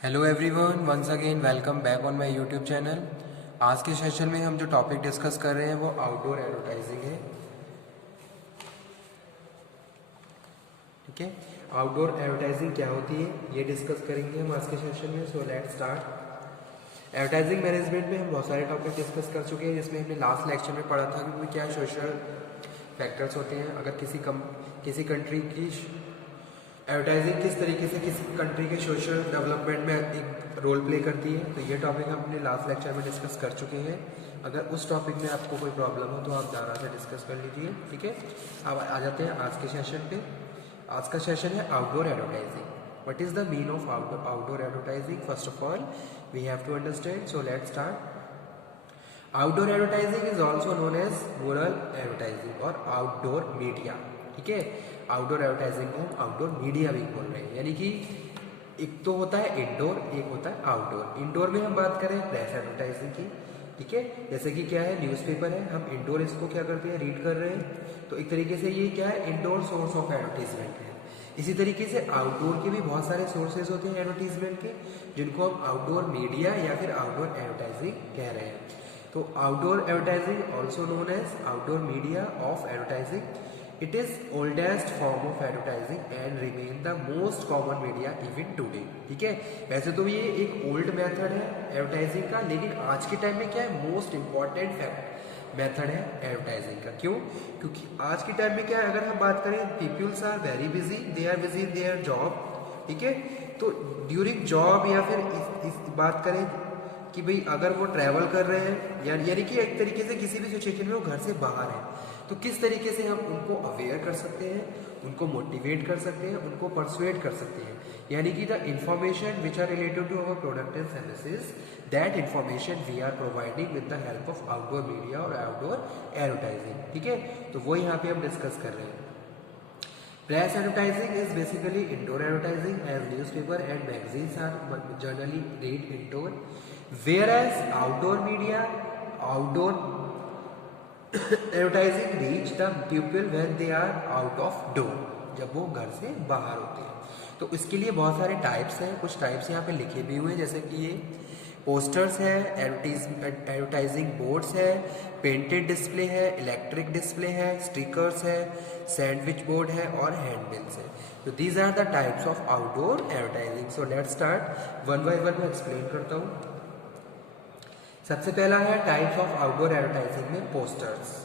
Hello everyone, once again welcome back on my YouTube channel. आज के session में हम जो टॉपिक डिस्कस कर रहे हैं वो आउटडोर एडवर्टाइजिंग है। ठीक है, आउटडोर एडवर्टाइजिंग क्या होती है ये डिस्कस करेंगे हम आज के सेशन में। सो लेट्स स्टार्ट। एडवर्टाइजिंग मैनेजमेंट में हम बहुत सारे टॉपिक डिस्कस कर चुके हैं, जिसमें हमने लास्ट लेक्चर में पढ़ा था कि क्या सोशल फैक्टर्स होते हैं। अगर किसी कंट्री की एडवर्टाइजिंग किस तरीके से किसी कंट्री के सोशल डेवलपमेंट में एक रोल प्ले करती है, तो ये टॉपिक हम अपने लास्ट लेक्चर में डिस्कस कर चुके हैं। अगर उस टॉपिक में आपको कोई प्रॉब्लम हो तो आप ज़्यादा से डिस्कस कर लीजिए। ठीक है, अब आ जाते हैं आज के सेशन पे। आज का सेशन है outdoor advertising. What is the mean of outdoor advertising? First of all we have to understand, so let's start. Outdoor advertising is also known as mural advertising और आउटडोर मीडिया। ठीक है, outdoor advertising को हम outdoor media भी बोल रहे हैं, यानी कि एक तो होता है इंडोर, एक होता है आउटडोर। इंडोर में हम बात करें प्रेस एडवर्टाइजिंग की। ठीक है, जैसे कि क्या है, न्यूज़पेपर है, हम इंडोर इसको क्या करते हैं, रीड कर रहे हैं, तो एक तरीके से ये क्या है, इंडोर सोर्स ऑफ एडवर्टीजमेंट है। इसी तरीके से आउटडोर के भी बहुत सारे सोर्सेज होते हैं एडवर्टीजमेंट के, जिनको हम आउटडोर मीडिया या फिर आउटडोर एडवर्टाइजिंग कह रहे हैं। तो outdoor advertising also known as outdoor media of advertising. It is oldest form of advertising and remain the most common media even today। ठीक है, वैसे तो ये एक ओल्ड मेथड है एडवर्टाइजिंग का, लेकिन आज के टाइम में क्या है, मोस्ट इम्पॉर्टेंट मेथड है एडवर्टाइजिंग का। क्यों? क्योंकि आज के टाइम में क्या है, अगर हम बात करें, peoples are very busy, they are busy in their job. ठीक है, तो ड्यूरिंग जॉब या फिर इस बात करें कि भाई अगर वो ट्रैवल कर रहे हैं यानी कि एक तरीके से किसी भी सिचुएशन में वो घर से बाहर है, तो किस तरीके से हम उनको अवेयर कर सकते हैं, उनको मोटिवेट कर सकते हैं, उनको परसुएड कर सकते हैं, यानी कि the information which are related to our product and services, that information we are providing with the help of outdoor media और आउटडोर एडवर्टाइजिंग। ठीक है, तो वो यहाँ पे हम डिस्कस कर रहे हैं। Press advertising is basically indoor advertising, as newspaper and magazines are generally read indoor, whereas outdoor media, outdoor advertising reach the people when they are out of door, जब वो घर से बाहर होते हैं। तो इसके लिए बहुत सारे टाइप्स हैं, कुछ टाइप्स यहाँ पे लिखे भी हुए हैं, जैसे कि ये पोस्टर्स है, एडवर्टाइजिंग बोर्ड्स है, पेंटेड डिस्प्ले है, इलेक्ट्रिक डिस्प्ले है, स्टिकर्स है, सैंडविच बोर्ड है और हैंडबिल्स है। तो these are the types of outdoor advertising. So let's start, one by one मैं एक्सप्लेन करता हूँ। सबसे पहला है टाइप्स ऑफ आउटडोर एडवर्टाइजिंग में posters.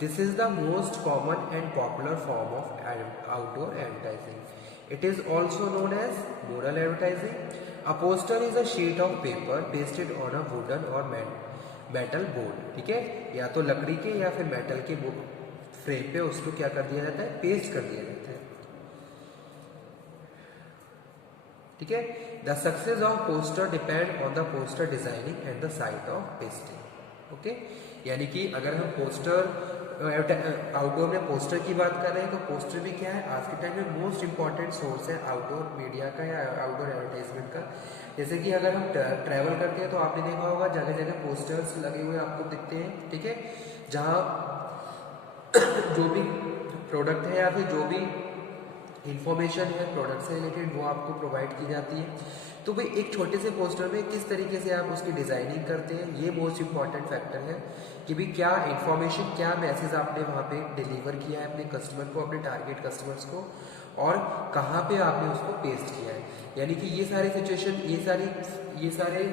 This is the most common and popular form of outdoor advertising. It is also known as mural advertising. A poster is a sheet of paper pasted on a wooden or metal board। ठीक है, या तो लकड़ी के या फिर metal के frame पे उसको क्या कर दिया जाता है, पेस्ट कर दिया जाता है। ठीक है, the success of poster depend on the poster designing and the site of pasting. Okay, यानी कि अगर हम पोस्टर आउटडोर में पोस्टर की बात कर रहे हैं, तो पोस्टर भी क्या है, आज के टाइम में मोस्ट इंपॉर्टेंट सोर्स है आउटडोर मीडिया का या आउटडोर एडवर्टाइजमेंट का। जैसे कि अगर हम ट्रैवल करते हैं तो आपने देखा होगा जगह जगह पोस्टर्स लगे हुए आपको दिखते हैं। ठीक है, जहाँ जो भी प्रोडक्ट है या फिर जो भी इंफॉर्मेशन है प्रोडक्ट से रिलेटेड वो आपको प्रोवाइड की जाती है। तो भाई एक छोटे से पोस्टर में किस तरीके से आप उसकी डिजाइनिंग करते हैं, ये मोस्ट इंपॉर्टेंट फैक्टर है कि भाई क्या इंफॉर्मेशन, क्या मैसेज आपने वहाँ पे डिलीवर किया है अपने कस्टमर को, अपने टारगेट कस्टमर्स को, और कहाँ पे आपने उसको पेस्ट किया है। यानी कि ये सारे सिचुएशन, ये सारे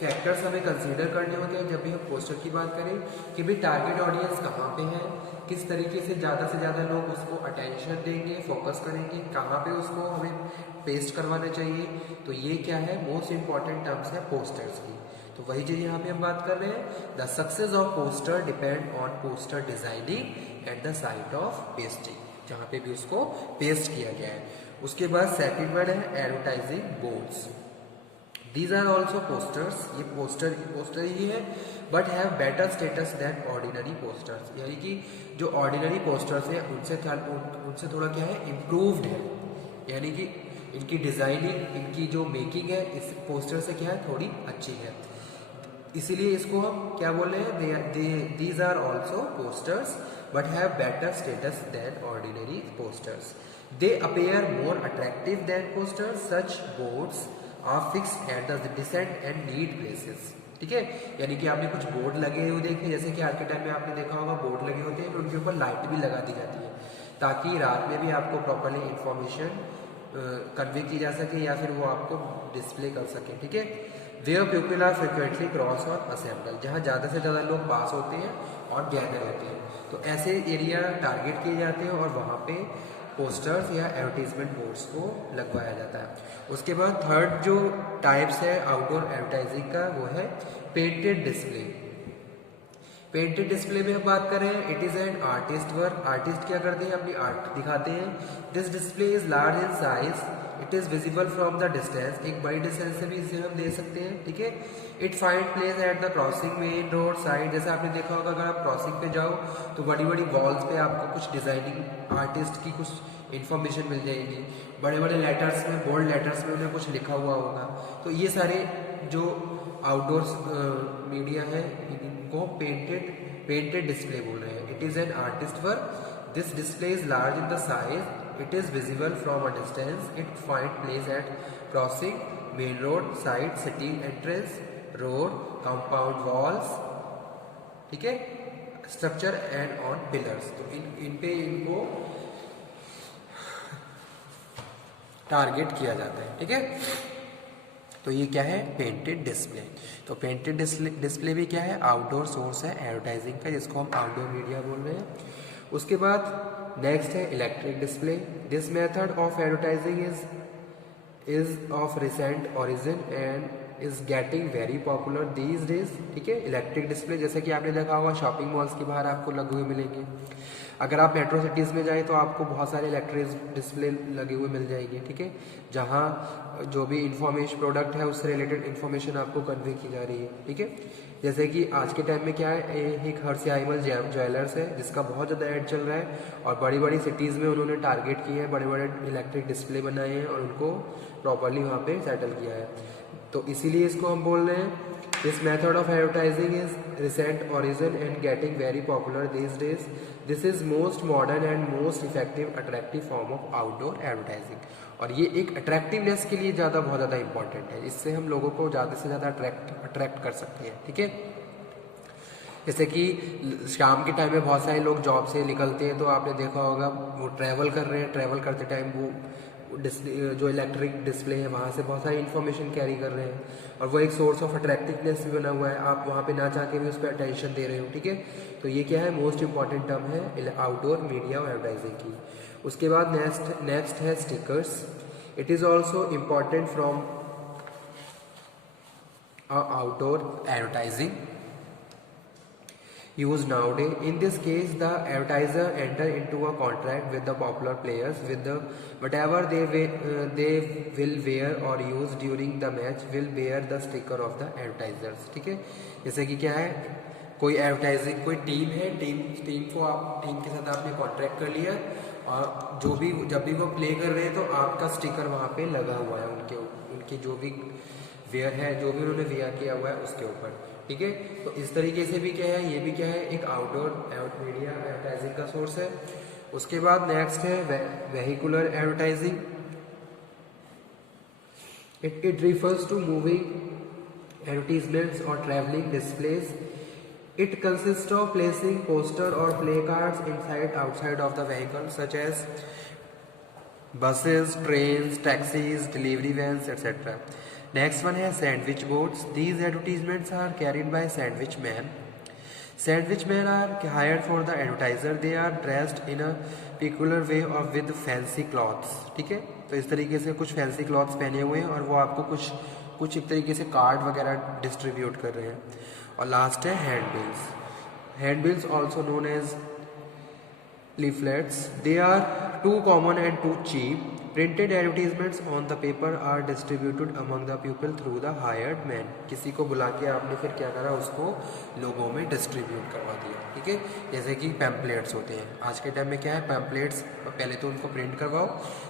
फैक्टर्स हमें कंसीडर करने होते हैं जब भी हम पोस्टर की बात करें कि भाई टारगेट ऑडियंस कहाँ पे है, किस तरीके से ज़्यादा लोग उसको अटेंशन देंगे, फोकस करेंगे, कहाँ पे उसको हमें पेस्ट करवाना चाहिए। तो ये क्या है, मोस्ट इंपॉर्टेंट टर्म्स है पोस्टर्स की। तो वही चीज़ यहाँ पे हम बात कर रहे हैं। The success of poster depend on poster designing at the site of pasting, जहाँ पे भी उसको पेस्ट किया गया है। उसके बाद सेकंड वर्ड है advertising boards. These are also posters। ये पोस्टर ही है, but have better status than ordinary posters, यानी कि जो ऑर्डिनरी पोस्टर्स है उनसे थोड़ा क्या है, इम्प्रूव्ड है, यानी कि इनकी डिजाइनिंग, इनकी जो मेकिंग है इस पोस्टर से क्या है, थोड़ी अच्छी है। इसीलिए इसको हम क्या बोल रहे हैं, these are also posters but have better status than ordinary posters. They appear more attractive than posters. Such boards are fixed at the decent and need places. ठीक है, यानी कि आपने कुछ बोर्ड लगे हुए देखे, जैसे कि आज के टाइम में आपने देखा होगा बोर्ड लगे होते हैं, तो उनके ऊपर लाइट भी लगा दी जाती है ताकि रात में भी आपको प्रॉपरली इंफॉर्मेशन कन्वे की जा सके या फिर वो आपको डिस्प्ले कर सके। ठीक है, where people are frequently cross और असेंबल, जहाँ ज़्यादा से ज़्यादा लोग पास होते हैं और गैदर होते हैं, तो ऐसे एरिया टारगेट किए जाते हैं और वहाँ पे पोस्टर्स या एडवर्टीजमेंट बोर्ड्स को लगवाया जाता है। उसके बाद थर्ड जो टाइप्स है आउटडोर एडवर्टाइजिंग का वो है पेंटेड डिस्प्ले। पेंटेड डिस्प्ले में हम बात करें, it is an artist work. Artist क्या करते हैं, अपनी आर्ट दिखाते हैं। This display is large in size, it is visible from the distance, एक बड़ी डिस्टेंस से भी इसे हम दे सकते हैं। ठीक है, it find place at the crossing main road side, जैसे आपने देखा होगा अगर आप क्रॉसिंग पे जाओ तो बड़ी बड़ी वॉल्स पे आपको कुछ डिजाइनिंग आर्टिस्ट की कुछ इन्फॉर्मेशन मिल जाएगी, बड़े बड़े लेटर्स में बोल्ड लेटर्स में उन्हें कुछ लिखा हुआ होगा। तो ये सारे जो आउटडोर मीडिया है इनको पेंटेड डिस्प्ले बोल रहे हैं। It is an artist work, this display is large in the size, it is visible from a distance, it find place at crossing main road side city entrance road compound walls. ठीक है, structure and on pillars, तो इन पे इनको target किया जाता है। ठीक है, तो ये क्या है, पेंटेड डिस्प्ले। तो पेंटेड डिस्प्ले भी क्या है, आउटडोर सोर्स है एडवर्टाइजिंग का, जिसको हम आउटडोर मीडिया बोल रहे हैं। उसके बाद नेक्स्ट है electric display. This method of advertising is of recent origin and is getting very popular these days. ठीक है, इलेक्ट्रिक डिस्प्ले जैसे कि आपने देखा होगा शॉपिंग मॉल्स के बाहर आपको लगे हुए मिलेंगे। अगर आप मेट्रो सिटीज़ में जाएं तो आपको बहुत सारे इलेक्ट्रिक डिस्प्ले लगे हुए मिल जाएंगे। ठीक है, जहाँ जो भी इंफॉर्मेशन प्रोडक्ट है उससे रिलेटेड इन्फॉर्मेशन आपको कन्वे की जा रही है। ठीक है, जैसे कि आज के टाइम में क्या है, एक हरसियाइमल ज्वेलर्स है जिसका बहुत ज़्यादा ऐड चल रहा है और बड़ी बड़ी सिटीज़ में उन्होंने टारगेट किए हैं, बड़े बड़े इलेक्ट्रिक डिस्प्ले बनाए हैं और उनको प्रॉपरली वहाँ पे सेटल किया है। तो इसीलिए इसको हम बोल रहे हैं this method of advertising is recent origin and getting very popular these days, this is most modern and most effective attractive form of outdoor advertising. और ये एक अट्रैक्टिवनेस के लिए ज़्यादा बहुत ज़्यादा इंपॉर्टेंट है, इससे हम लोगों को ज़्यादा से ज़्यादा अट्रैक्ट कर सकते हैं। ठीक है, जैसे कि शाम के टाइम में बहुत सारे लोग जॉब से निकलते हैं, तो आपने देखा होगा वो ट्रैवल कर रहे हैं, ट्रैवल करते टाइम वो जो इलेक्ट्रिक डिस्प्ले है वहाँ से बहुत सारी इन्फॉर्मेशन कैरी कर रहे हैं और वो एक सोर्स ऑफ अट्रैक्टिवनेस भी बना हुआ है, आप वहाँ पे ना चाह के भी उस पर अटेंशन दे रहे हो। ठीक है, तो ये क्या है, मोस्ट इंपॉर्टेंट टर्म है आउटडोर मीडिया और एडवर्टाइजिंग की। उसके बाद नेक्स्ट है stickers. It is also important from outdoor advertising used nowadays. In this case, the advertiser enter into a contract with the popular players with the whatever they will wear or use during the match will bear the sticker of the advertisers. ठीक है, जैसे कि क्या है, कोई advertising कोई team है, team के साथ आपने कॉन्ट्रैक्ट कर लिया और जब भी वो प्ले कर रहे हैं तो आपका स्टिकर वहाँ पे लगा हुआ है उनके जो भी वेयर है, जो भी उन्होंने वेयर किया हुआ है उसके ऊपर। ठीक है, तो इस तरीके से भी क्या है, ये भी क्या है, एक आउटडोर मीडिया एडवर्टाइजिंग का सोर्स है। उसके बाद नेक्स्ट है vehicular advertising. It refers to moving advertisements और travelling displays. It consist of placing poster और placards inside outside of the vehicle such as buses, trains, taxis, delivery vans, etc. Next one है sandwich boards. These advertisements are carried by sandwich men. Sandwich men are hired for the advertiser. They are dressed in a peculiar way or with fancy clothes. ठीक है, तो इस तरीके से कुछ fancy clothes पहने हुए हैं और वो आपको कुछ एक तरीके से कार्ड वगैरह डिस्ट्रीब्यूट कर रहे हैं। और लास्ट है handbills. Handbills also known as leaflets. They are too common and too cheap. Printed advertisements on the paper are distributed among the people through the hired man. किसी को बुला के आपने फिर क्या करा, उसको लोगों में डिस्ट्रीब्यूट करवा दिया। ठीक है, जैसे कि पैम्पलेट्स होते हैं, आज के टाइम में क्या है, पैम्पलेट्स पहले तो उनको प्रिंट करवाओ,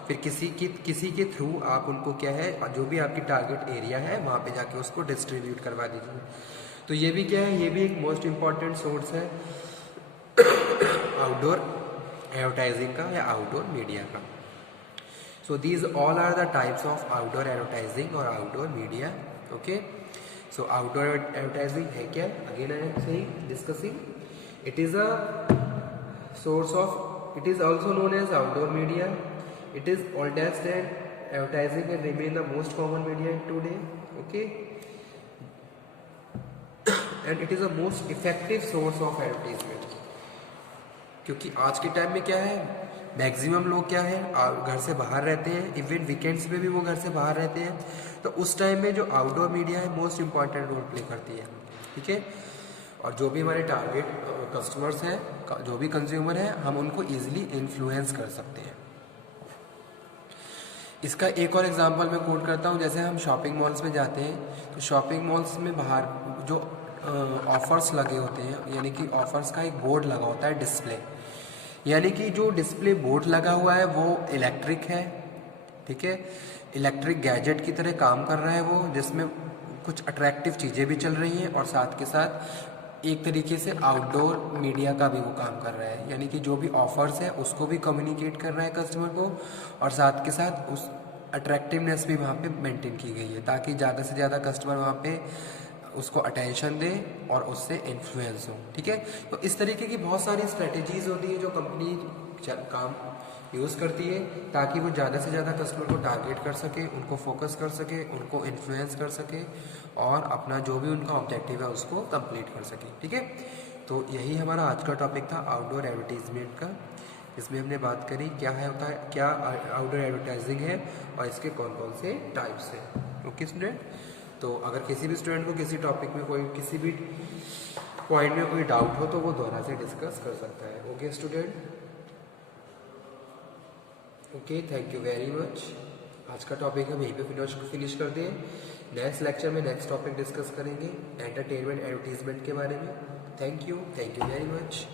फिर किसी के थ्रू आप उनको क्या है, जो भी आपकी टारगेट एरिया है वहाँ पे जाके उसको डिस्ट्रीब्यूट करवा दीजिए। तो ये भी क्या है, ये भी एक मोस्ट इम्पॉर्टेंट सोर्स है आउटडोर एडवर्टाइजिंग का या आउटडोर मीडिया का। So these all are the types of outdoor advertising or outdoor media. Okay. So outdoor advertising है क्या? Again I am saying, discussing. It is a source of. It is also known as outdoor media. It is oldest and advertising and remain the most common media today. Okay. And it is the most effective source of advertisement. क्योंकि आज के time में क्या है, maximum लोग क्या है घर से बाहर रहते हैं, इवन वीकेंड्स में भी वो घर से बाहर रहते हैं, तो उस टाइम में जो आउटडोर मीडिया है मोस्ट इम्पॉर्टेंट रोल प्ले करती है। ठीक है। और जो भी हमारे टारगेट कस्टमर्स हैं, जो भी कंज्यूमर हैं, हम उनको ईजिली इन्फ्लुएंस कर सकते हैं। इसका एक और एग्जांपल मैं कोट करता हूँ। जैसे हम शॉपिंग मॉल्स में जाते हैं, तो शॉपिंग मॉल्स में बाहर जो ऑफर्स लगे होते हैं, यानी कि ऑफर्स का एक बोर्ड लगा होता है, डिस्प्ले, यानी कि जो डिस्प्ले बोर्ड लगा हुआ है वो इलेक्ट्रिक है। ठीक है। इलेक्ट्रिक गैजेट की तरह काम कर रहा है वो, जिसमें कुछ अट्रैक्टिव चीज़ें भी चल रही हैं और साथ के साथ एक तरीके से आउटडोर मीडिया का भी वो काम कर रहा है, यानी कि जो भी ऑफर्स है उसको भी कम्युनिकेट कर रहा है कस्टमर को, और साथ के साथ उस अट्रैक्टिवनेस भी वहाँ पे मेंटेन की गई है, ताकि ज़्यादा से ज़्यादा कस्टमर वहाँ पे उसको अटेंशन दे और उससे इन्फ्लुएंस हो। ठीक है। तो इस तरीके की बहुत सारी स्ट्रेटेजीज होती है जो कंपनी काम यूज़ करती है, ताकि वो ज़्यादा से ज़्यादा कस्टमर को टारगेट कर सके, उनको फोकस कर सके, उनको इन्फ्लुएंस कर सके और अपना जो भी उनका ऑब्जेक्टिव है उसको कंप्लीट कर सके। ठीक है। तो यही हमारा आज का टॉपिक था आउटडोर एडवर्टीजमेंट का। इसमें हमने बात करी क्या है होता है, क्या आउटडोर एडवर्टाइजिंग है और इसके कौन कौन से टाइप्स हैं। Okay student. तो अगर किसी भी स्टूडेंट को किसी टॉपिक में कोई किसी भी पॉइंट में कोई डाउट हो तो वो दोबारा से डिस्कस कर सकता है। Okay student. Okay, thank you very much. आज का टॉपिक हम यहीं पे फिनिश कर दें। नेक्स्ट लेक्चर में नेक्स्ट टॉपिक डिस्कस करेंगे एंटरटेनमेंट एडवर्टीजमेंट के बारे में। Thank you very much.